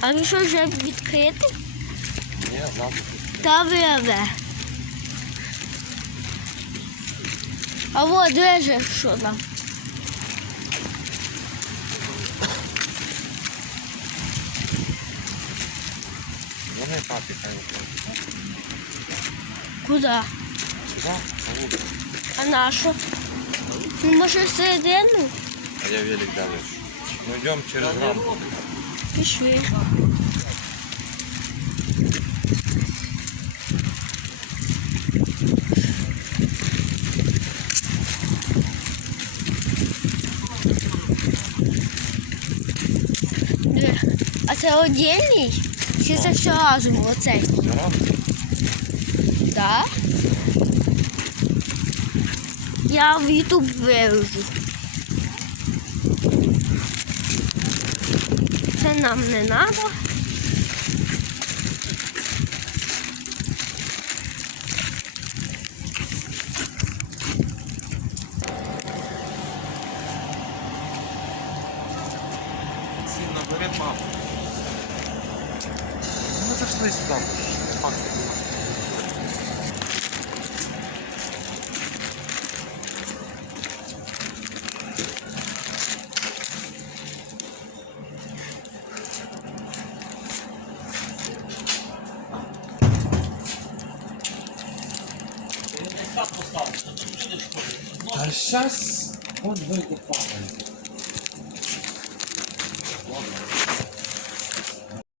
А він що вже відкритий? Ні, нам Та виве. А от диже, що там. Вони папі хай виходить. Куди? Сюди, на вулицю. А на що? Ну, може всередину? А я велик дальше. Ну йдемо через рамку. Пішли. А це отдельний? Чи це все разом оцей? Так? Я в Ютуб виложу. Це нам не треба. Сильно горит мама. Мы зашли сюда. А сейчас он выйдет папа.